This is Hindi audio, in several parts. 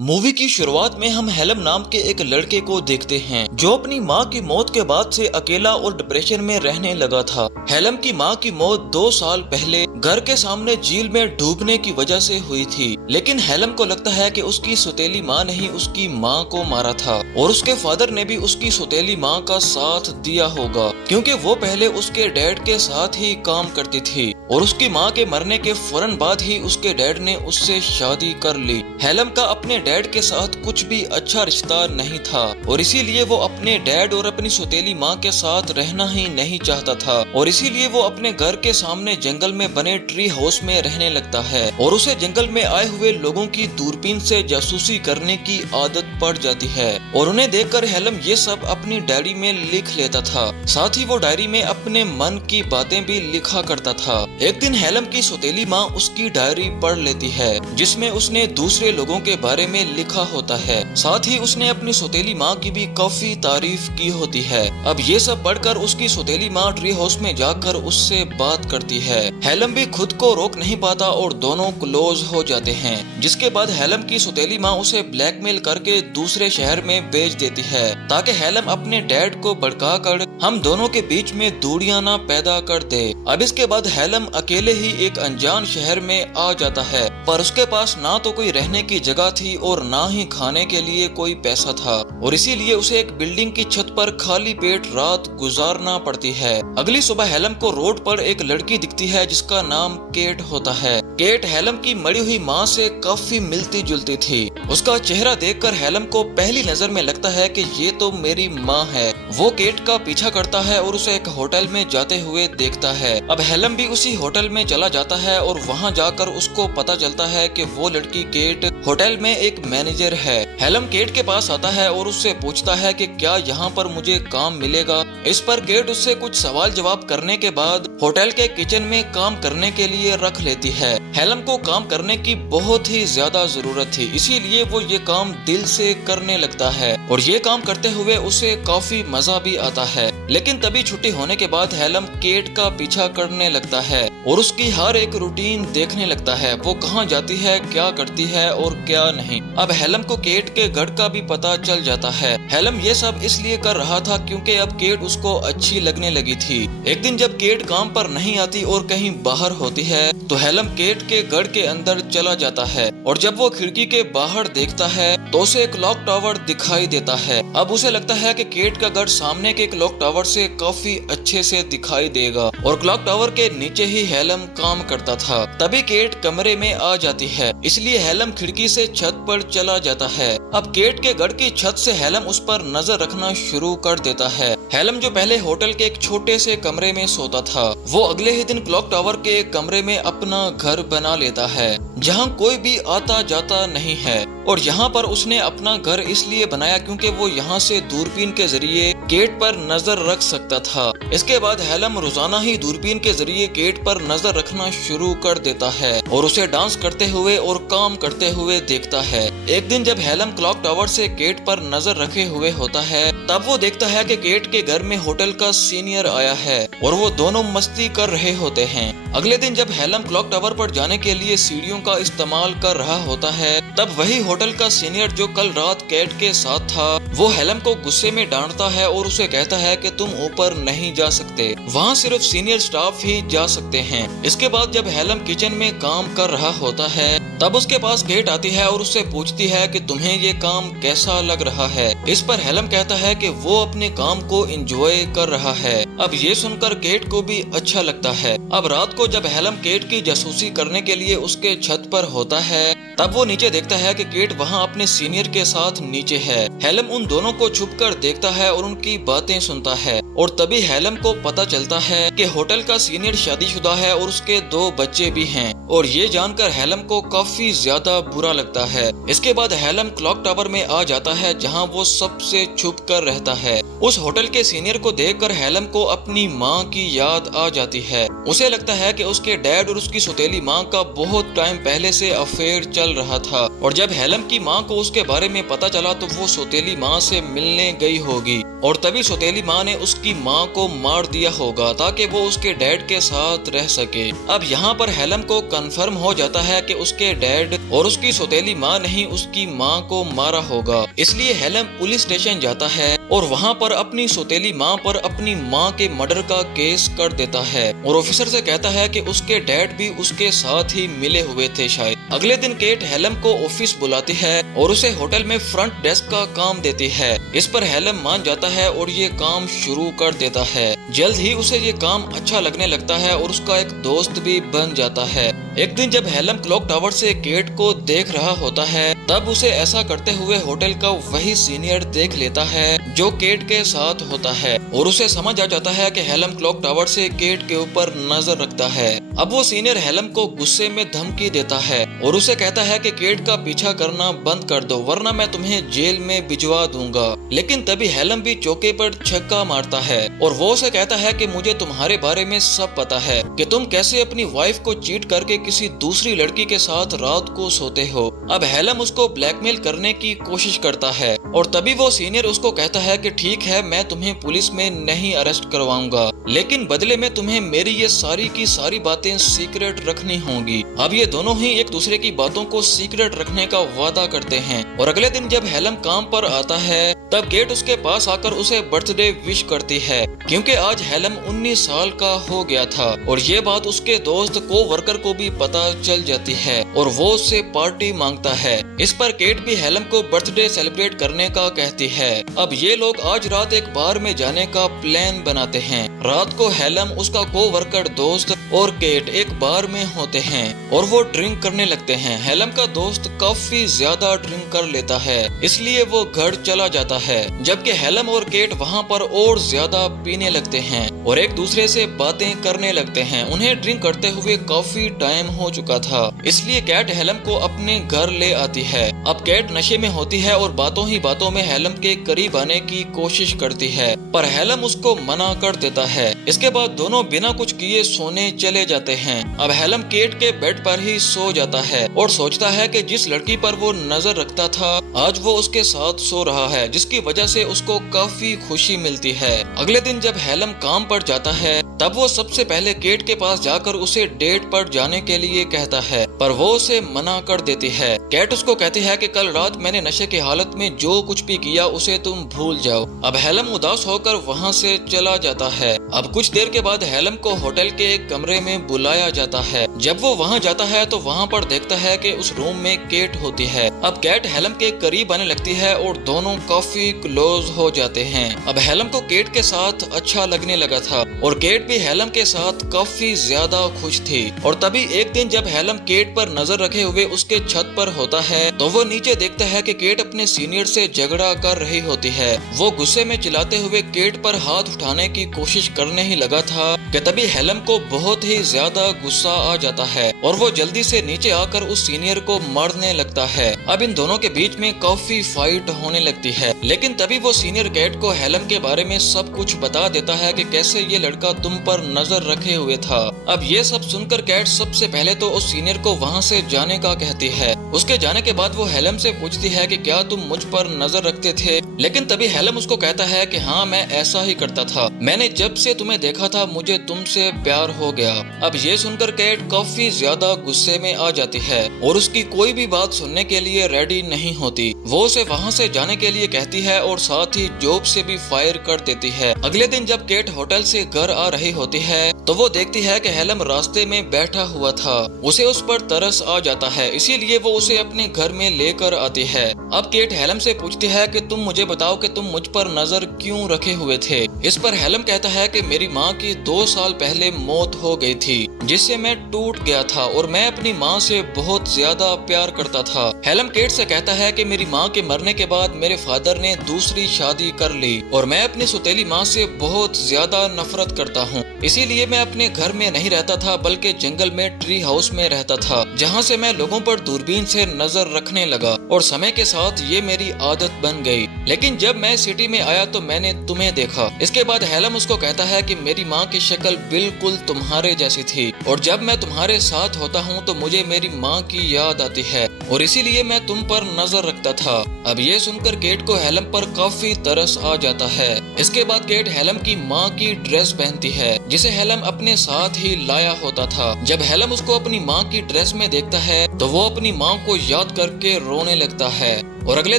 मूवी की शुरुआत में हम हेलम नाम के एक लड़के को देखते हैं जो अपनी माँ की मौत के बाद से अकेला और डिप्रेशन में रहने लगा था। हेलम की माँ की मौत 2 साल पहले घर के सामने झील में डूबने की वजह से हुई थी, लेकिन हेलम को लगता है कि उसकी सौतेली माँ ने ही उसकी माँ को मारा था और उसके फादर ने भी उसकी सौतेली माँ का साथ दिया होगा क्योंकि वो पहले उसके डैड के साथ ही काम करती थी और उसकी माँ के मरने के फौरन बाद ही उसके डैड ने उससे शादी कर ली। हेलम का अपने डैड के साथ कुछ भी अच्छा रिश्ता नहीं था और इसीलिए वो अपने डैड और अपनी सौतेली माँ के साथ रहना ही नहीं चाहता था और इसीलिए वो अपने घर के सामने जंगल में बने ट्री हाउस में रहने लगता है और उसे जंगल में आए हुए लोगों की दूरबीन से जासूसी करने की आदत पड़ जाती है और उन्हें देखकर हेलम ये सब अपनी डायरी में लिख लेता था। साथ ही वो डायरी में अपने मन की बातें भी लिखा करता था। एक दिन हेलम की सौतेली माँ उसकी डायरी पढ़ लेती है जिसमें उसने दूसरे लोगों के बारे में लिखा होता है। साथ ही उसने अपनी सौतेली माँ की भी काफी तारीफ की होती है। अब ये सब पढ़कर उसकी सौतेली माँ ट्री हाउस में जाकर उससे बात करती है। हेलम भी खुद को रोक नहीं पाता और दोनों क्लोज हो जाते हैं, जिसके बाद हेलम की सौतेली माँ उसे ब्लैकमेल करके दूसरे शहर में भेज देती है ताकि हेलम अपने डैड को भड़काकर हम दोनों के बीच में दूरियां ना पैदा कर दे। अब इसके बाद हेलम अकेले ही एक अनजान शहर में आ जाता है, पर उसके पास ना तो कोई रहने की जगह थी और ना ही खाने के लिए कोई पैसा था और इसीलिए उसे एक बिल्डिंग की छत पर खाली पेट रात गुजारना पड़ती है। अगली सुबह हेलम को रोड पर एक लड़की दिखती है जिसका नाम केट होता है। केट हेलम की मरी हुई माँ से काफी मिलती जुलती थी। उसका चेहरा देखकर हेलम को पहली नजर में लगता है कि ये तो मेरी माँ है। वो केट का पीछा करता है और उसे एक होटल में जाते हुए देखता है। अब हेलम भी उसी होटल में चला जाता है और वहाँ जाकर उसको पता चलता है कि वो लड़की केट होटल में एक मैनेजर है। हेलम केट के पास आता है और उससे पूछता है कि क्या यहाँ पर मुझे काम मिलेगा। इस पर केट उससे कुछ सवाल जवाब करने के बाद होटल के किचन में काम करने के लिए रख लेती है। हेलम को काम करने की बहुत ही ज्यादा जरूरत थी, इसीलिए वो ये काम दिल से करने लगता है और ये काम करते हुए उसे काफी मजा भी आता है। लेकिन तभी छुट्टी होने के बाद हेलम केट का पीछा करने लगता है और उसकी हर एक रूटीन देखने लगता है, वो कहाँ जाती है, क्या करती है और क्या नहीं। अब हेलम को केट के घर का भी पता चल जाता है। हेलम ये सब इसलिए कर रहा था क्योंकि अब केट उसको अच्छी लगने लगी थी। एक दिन जब केट काम पर नहीं आती और कहीं बाहर होती है तो हेलम केट के घर के अंदर चला जाता है और जब वो खिड़की के बाहर देखता है तो उसे एक क्लॉक टावर दिखाई देता है। अब उसे लगता है कि केट का घर सामने के क्लॉक टावर से काफी अच्छे से दिखाई देगा और क्लॉक टावर के नीचे ही हेलम काम करता था। तभी केट कमरे में आ जाती है, इसलिए हेलम खिड़की से छत पर चला जाता है। अब केट के घर की छत से हेलम उस पर नजर रखना शुरू कर देता है। हेलम जो पहले होटल के एक छोटे से कमरे में सोता था, वो अगले ही दिन क्लॉक टावर के एक कमरे में अपना घर बना लेता है जहाँ कोई भी आता जाता नहीं है और यहाँ पर उसने अपना घर इसलिए बनाया क्योंकि वो यहाँ से दूरबीन के जरिए केट पर नजर रख सकता था। इसके बाद हेलम रोजाना ही दूरबीन के जरिए केट पर नजर रखना शुरू कर देता है और उसे डांस करते हुए और काम करते हुए देखता है। एक दिन जब हेलम क्लॉक टावर से केट पर नजर रखे हुए होता है तब वो देखता है कि केट के घर में होटल का सीनियर आया है और वो दोनों मस्ती कर रहे होते हैं। अगले दिन जब हेलम क्लॉक टावर पर जाने के लिए सीढ़ियों का इस्तेमाल कर रहा होता है तब वही होटल का सीनियर जो कल रात केट के साथ था वो हेलम को गुस्से में डांटता है और उसे कहता है कि तुम ऊपर नहीं जा सकते, वहाँ सिर्फ सीनियर स्टाफ ही जा सकते हैं। इसके बाद जब हेलम किचन में काम कर रहा होता है तब उसके पास केट आती है और उससे पूछती है कि तुम्हें ये काम कैसा लग रहा है। इस पर हेलम कहता है कि वो अपने काम को एंजॉय कर रहा है। अब ये सुनकर केट को भी अच्छा लगता है। अब रात को जब हेलम केट की जासूसी करने के लिए उसके छत पर होता है तब वो नीचे देखता है कि केट वहाँ अपने सीनियर के साथ नीचे है। हेलम उन दोनों को छुपकर देखता है और उनकी बातें सुनता है और तभी हेलम को पता चलता है कि होटल का सीनियर शादीशुदा है और उसके 2 बच्चे भी हैं और ये जानकर हेलम को काफी ज्यादा बुरा लगता है। इसके बाद हेलम क्लॉक टावर में आ जाता है जहाँ वो सबसे छुप कर रहता है। उस होटल के सीनियर को देखकर हेलम को अपनी माँ की याद आ जाती है। उसे लगता है कि उसके डैड और उसकी सौतेली माँ का बहुत टाइम पहले से अफेयर चल रहा था और जब हेलम की माँ को उसके बारे में पता चला तो वो सौतेली माँ से मिलने गई होगी। और तभी सौतेली माँ ने उसकी माँ को मार दिया होगा ताकि वो उसके डैड के साथ रह सके। अब यहाँ पर हेलम को कंफर्म हो जाता है कि उसके डैड और उसकी सौतेली माँ ने ही उसकी माँ को मारा होगा। इसलिए हेलम पुलिस स्टेशन जाता है और वहाँ पर अपनी सौतेली माँ पर अपनी माँ के मर्डर का केस कर देता है और ऑफिसर से कहता है कि उसके डैड भी उसके साथ ही मिले हुए थे शायद। अगले दिन केट हेलम को ऑफिस बुलाती है और उसे होटल में फ्रंट डेस्क का काम देती है। इस पर हेलम मान जाता है और ये काम शुरू कर देता है। जल्द ही उसे ये काम अच्छा लगने लगता है और उसका एक दोस्त भी बन जाता है। एक दिन जब हेलम क्लॉक टावर से केट को देख रहा होता है तब उसे ऐसा करते हुए होटल का वही सीनियर देख लेता है जो केट के साथ होता है और उसे समझ आ जाता है कि हेलम क्लॉक टावर से केट के ऊपर नजर रखता है। अब वो सीनियर हेलम को गुस्से में धमकी देता है और उसे कहता है कि केट का पीछा करना बंद कर दो वरना मैं तुम्हें जेल में भिजवा दूंगा। लेकिन तभी हेलम भी चौके पर छक्का मारता है और वो उसे कहता है कि मुझे तुम्हारे बारे में सब पता है कि तुम कैसे अपनी वाइफ को चीट करके किसी दूसरी लड़की के साथ रात को सोते हो। अब हेलम उसको ब्लैकमेल करने की कोशिश करता है और तभी वो सीनियर उसको कहता है कि ठीक है मैं तुम्हें पुलिस में नहीं अरेस्ट करवाऊंगा लेकिन बदले में तुम्हें मेरी ये सारी की सारी बातें सीक्रेट रखनी होंगी। अब ये दोनों ही एक दूसरे की बातों को सीक्रेट रखने का वादा करते हैं और अगले दिन जब हेलम काम पर आता है तब केट उसके पास आकर उसे बर्थडे विश करती है क्योंकि आज हेलम 19 साल का हो गया था और ये बात उसके दोस्त को वर्कर को भी पता चल जाती है और वो उससे पार्टी मांगता है। इस पर केट भी हेलम को बर्थडे सेलिब्रेट करने का कहती है। अब ये लोग आज रात एक बार में जाने का प्लान बनाते हैं। रात को हेलम, उसका को-वर्कर दोस्त और केट एक बार में होते हैं और वो ड्रिंक करने लगते हैं। हेलम का दोस्त काफी ज्यादा ड्रिंक कर लेता है इसलिए वो घर चला जाता है जबकि हेलम और केट वहाँ पर और ज्यादा पीने लगते हैं और एक दूसरे से बातें करने लगते हैं। उन्हें ड्रिंक करते हुए काफी टाइम हो चुका था इसलिए केट हेलम को अपने घर ले आती है। अब केट नशे में होती है और बातों ही बातों में हेलम के करीब आने की कोशिश करती है पर हेलम उसको मना कर देता है। इसके बाद दोनों बिना कुछ किए सोने चले जाते हैं। अब हेलम केट के बेड पर ही सो जाता है और सोचता है कि जिस लड़की पर वो नजर रखता था आज वो उसके साथ सो रहा है जिसकी वजह से उसको काफी खुशी मिलती है। अगले दिन जब हेलम काम पर जाता है तब वो सबसे पहले केट के पास जाकर उसे डेट पर जाने के लिए कहता है पर वो उसे मना कर देती है। केट उसको कहती है कि कल रात मैंने नशे की हालत में जो कुछ भी किया उसे तुम भूल जाओ। अब हेलम उदास होकर वहाँ से चला जाता है। अब कुछ देर के बाद हेलम को होटल के एक कमरे में बुलाया जाता है। जब वो वहाँ जाता है तो वहाँ पर देखता है कि उस रूम में केट होती है। अब केट हेलम के करीब आने लगती है और दोनों काफी क्लोज हो जाते हैं। अब हेलम को केट के साथ अच्छा लगने लगा था और केट भी हेलम के साथ काफी ज्यादा खुश थी। और तभी एक दिन जब हेलम केट पर नजर रखे हुए उसके छत पर होता है तो वो नीचे देखता है कि केट अपने सीनियर से झगड़ा कर रही होती है। वो गुस्से में चिल्लाते हुए केट पर हाथ उठाने की कोशिश करने ही लगा था कि तभी हेलम को बहुत ही ज्यादा गुस्सा आ जाता है और वो जल्दी से नीचे आकर उस सीनियर को मारने लगता है। अब इन दोनों के बीच में काफी फाइट होने लगती है लेकिन तभी वो सीनियर केट को हेलम के बारे में सब कुछ बता देता है कि कैसे ये लड़का तुम पर नजर रखे हुए था। अब ये सब सुनकर केट सबसे पहले तो उस सीनियर को वहाँ से जाने का कहती है। उसके जाने के बाद वो हेलम से पूछती है कि क्या तुम मुझ पर नजर रखते थे, लेकिन तभी हेलम उसको कहता है कि हाँ मैं ऐसा ही करता था, मैंने जब से तुम्हें देखा था मुझे तुमसे प्यार हो गया। अब ये सुनकर केट काफी ज्यादा गुस्से में आ जाती है और उसकी कोई भी बात सुनने के लिए रेडी नहीं होती। वो उसे वहाँ से जाने के लिए कहती है और साथ ही जॉब से भी फायर कर देती है। अगले दिन जब केट होटल से घर आ रही होती है तो वो देखती है कि हेलम रास्ते में बैठा हुआ था। उसे उस पर तरस आ जाता है इसीलिए वो उसे अपने घर में लेकर आती है। अब केट हेलम से पूछती है कि तुम मुझे बताओ कि तुम मुझ पर नजर क्यों रखे हुए थे। इस पर हेलम कहता है कि मेरी माँ की 2 साल पहले मौत हो गई थी जिससे मैं टूट गया था और मैं अपनी माँ से बहुत ज्यादा प्यार करता था। हेलम केट से कहता है कि मेरी माँ के मरने के बाद मेरे फादर ने दूसरी शादी कर ली और मैं अपनी सौतेली माँ से बहुत ज्यादा नफरत करता हूँ, इसीलिए मैं अपने घर में नहीं रहता था बल्कि जंगल में ट्री हाउस में रहता था जहाँ से मैं लोगों पर दूरबीन से नजर रखने लगा और समय के साथ ये मेरी आदत बन गई। लेकिन जब मैं सिटी में आया तो मैंने तुम्हें देखा। इसके बाद हेलम उसको कहता है कि मेरी माँ की शक्ल बिल्कुल तुम्हारे जैसी थी और जब मैं तुम्हारे साथ होता हूँ तो मुझे मेरी माँ की याद आती है और इसीलिए मैं तुम पर नजर रखता था। अब ये सुनकर केट को हेलम पर काफी तरस आ जाता है। इसके बाद केट हेलम की माँ की ड्रेस पहनती है जिसे हेलम अपने साथ ही लाया होता था। जब हेलम उसको अपनी माँ की ड्रेस में देखता है तो वो अपनी माँ को याद करके रोने लगता है। और अगले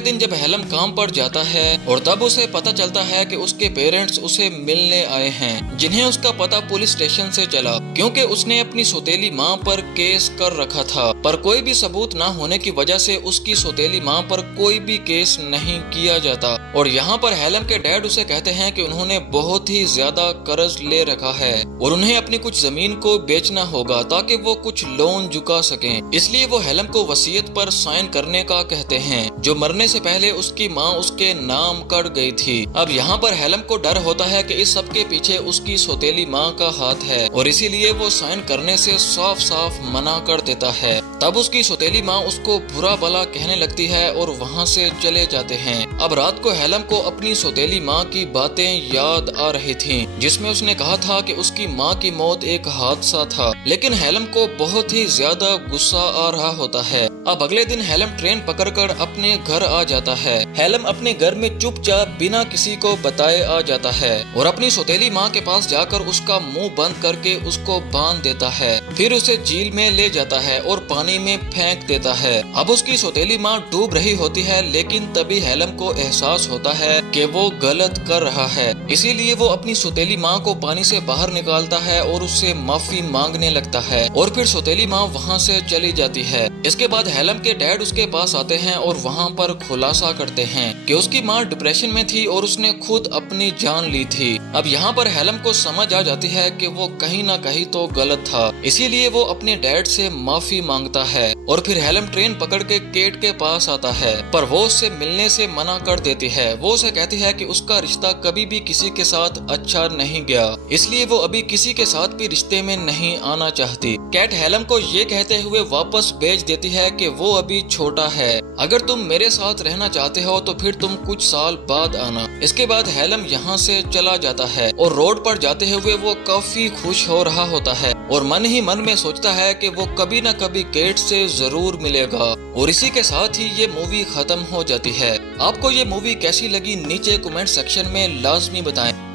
दिन जब हेलम काम पर जाता है और तब उसे पता चलता है कि उसके पेरेंट्स उसे मिलने आए हैं, जिन्हें उसका पता पुलिस स्टेशन से चला क्योंकि उसने अपनी सौतेली माँ पर केस कर रखा था। पर कोई भी सबूत न होने की वजह से उसकी सौतेली माँ पर कोई भी केस नहीं किया जाता। और यहाँ पर हेलम के डैड उसे कहते हैं कि उन्होंने बहुत ही ज्यादा कर्ज ले रखा है और उन्हें अपनी कुछ जमीन को बेचना होगा ताकि वो कुछ लोन चुका सकें। इसलिए वो हेलम को वसीयत पर साइन करने का कहते हैं जो मरने से पहले उसकी माँ उसके नाम कर गई थी। अब यहाँ पर हेलम को डर होता है कि इस सब के पीछे उसकी सौतेली माँ का हाथ है और इसीलिए वो साइन करने से साफ साफ मना कर देता है। तब उसकी सौतेली माँ उसको बुरा भला कहने लगती है और वहाँ से चले जाते हैं। अब रात को हेलम को अपनी सौतेली माँ की बातें याद आ रही थीं, जिसमें उसने कहा था कि उसकी माँ की मौत एक हादसा था। लेकिन हेलम को बहुत ही ज्यादा गुस्सा आ रहा होता है। अब अगले दिन हेलम ट्रेन पकड़कर अपने घर आ जाता है। हेलम अपने घर में चुपचाप बिना किसी को बताए आ जाता है और अपनी सौतेली माँ के पास जाकर उसका मुंह बंद करके उसको बांध देता है। फिर उसे झील में ले जाता है और पानी में फेंक देता है। अब उसकी सौतेली माँ डूब रही होती है, लेकिन तभी हेलम को एहसास होता है कि वो गलत कर रहा है। इसीलिए वो अपनी सौतेली माँ को पानी से बाहर निकालता है और उससे माफी मांगने लगता है और फिर सौतेली माँ वहाँ से चली जाती है। इसके बाद हेलम के डैड उसके पास आते हैं और वहाँ पर खुलासा करते हैं कि उसकी माँ डिप्रेशन में थी और उसने खुद अपनी जान ली थी। अब यहाँ पर हेलम को समझ आ जाती है कि वो कहीं ना कहीं तो गलत था, इसीलिए वो अपने डैड से माफी मांगता है और फिर हेलम ट्रेन पकड़ के केट के पास आता है, पर वो उससे मिलने से मना कर देती है। वो उसे कहती है कि उसका रिश्ता कभी भी किसी के साथ अच्छा नहीं गया, इसलिए वो अभी किसी के साथ भी रिश्ते में नहीं आना चाहती। केट हेलम को ये कहते हुए वापस भेज देती है कि वो अभी छोटा है, अगर तुम मेरे साथ रहना चाहते हो तो फिर तुम कुछ साल बाद आना। इसके बाद हेलम यहाँ से चला जाता है और रोड पर जाते हुए वो काफी खुश हो रहा होता है और मन ही मन में सोचता है कि वो कभी न कभी केट से जरूर मिलेगा। और इसी के साथ ही ये मूवी खत्म हो जाती है। आपको ये मूवी कैसी लगी नीचे कमेंट सेक्शन में लाजमी बताएं।